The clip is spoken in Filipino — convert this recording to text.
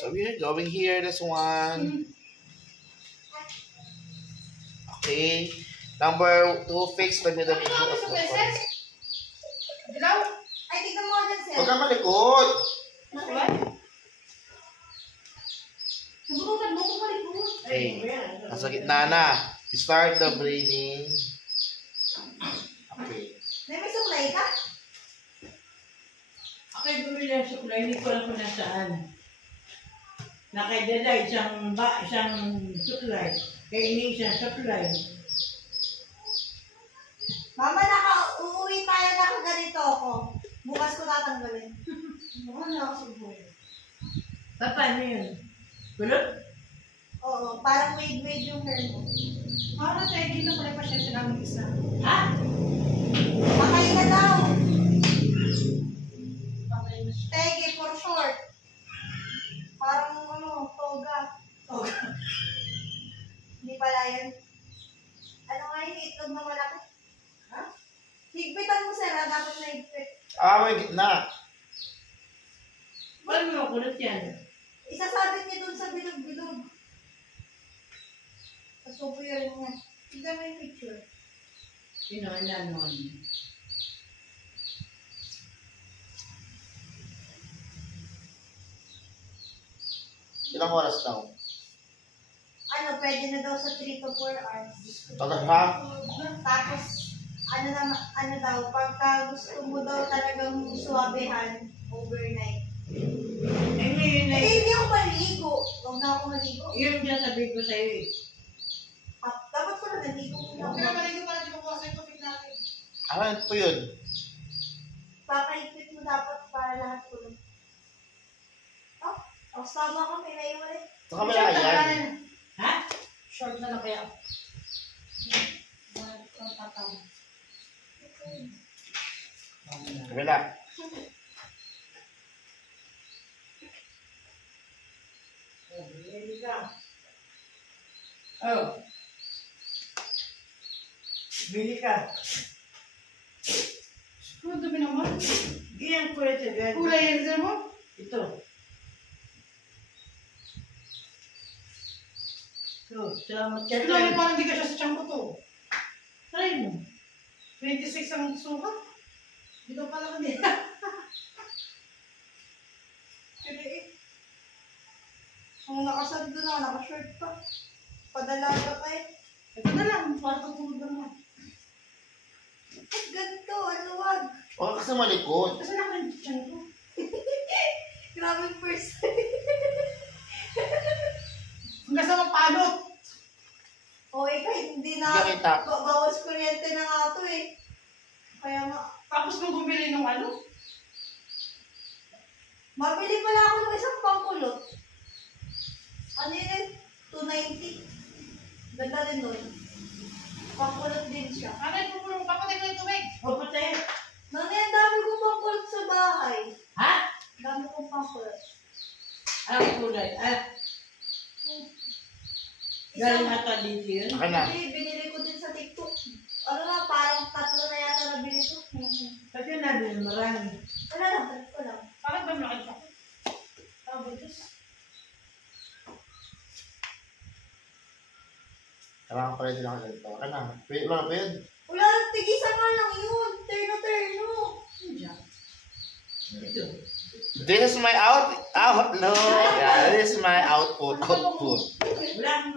So we're going here, this one. Okay. Number 2, fix the middle of the phone. Dilaw? Ay, tignan mo agad, sir. Huwag ka malikot. Nabututan mo kung malikot. Okay. Nasa gitna na. Start the breathing. Okay. May suklay ka? Ako'y bumili ang suklay, hindi ko alam kung nasaan. Nakaidala isang suklay. Kaya ini isang suklay. Mama, uuwi tayo na ganito ako. Bukas ko tatanggalin. Mukha na ako subuhin. Paano yun? Kulot? Oo, parang wave-wave yung hair mo. Parang tayo dito pala pa siya namin isa. Ha? Pakay na daw. Tege, for short. Parang toga. Toga. Hindi pala yan. Ano nga yung itlog na malaki? Ha? Higpitan mo, sir. Dapat na higpit. May gitna. Paano mo kulot yan? Isasabit niya dun sa bilog-bilog. Kasupuyo niya. Tignan mo yung picture. Sino ang nanon? Ilang oras daw? Pwede na daw sa 3 to 4 hours. Talaga? Tapos, pagka gusto mo daw talagang suwabehan, overnight. Eh, ngayon na Hindi ako maligo. Huwag na ako maligo. yun dyan sabi ko sa'yo eh. Dapat ko na naligo ko na. Pero maligo para di mabukas yung tubig natin. Ano po yun? Pakaipit mo dapat para lahat ko lang. Tapos tama ka, may naiwan eh. Sa kamila yan. Ha? Short na lang kaya. Tataw. Kamila. Oh. Bili ka. Ang dumi naman. Ganyan kulay sa ganda. Kulay yan sir mo? Ito. Salamat ka. Ito ay parang di ka siya sa tiyang ko to. Try mo. 26 ang suka. Dito pala kami. Pero Kung nakasad doon na, nakashort pa. Padalaga pa eh. ito na lang. Para tutulog naman. Ba't ganito? Ano wag? Huwag ka kasi malikot. Kasi naman yung tiyan ko. Grabe first. Hanggang sa mapalot. Kahit hindi na. Hindi kita. Bawas kuryente na nga ito eh. Kaya nga. Tapos nung bumili ng ano? Mabili pala ako ng isang pangkulot. Ano yun? 290. Ganda rin nun. Pangkulot din siya. Ano yung pupulong? Papatay ko yung tubig. O, patay. Nanay, ang dami kong pangkulot sa bahay. Ha? Ang dami kong pangkulot. Ang kulay. Galing ata dito yun. Akin na. Hindi, binili ko din sa TikTok. Ano na, parang 3 na yata nabili ko. Kasi nabili marami. Wala lang, balik ko lang. Parang ba malaki pa? Tawag Diyos. Kailangan pala din ako ganito. Akin na. Wait, wala pa yun. Wala, tigisan nga lang yun. Terno. Ito. This is my outlook. Yeah, this is my output. Wala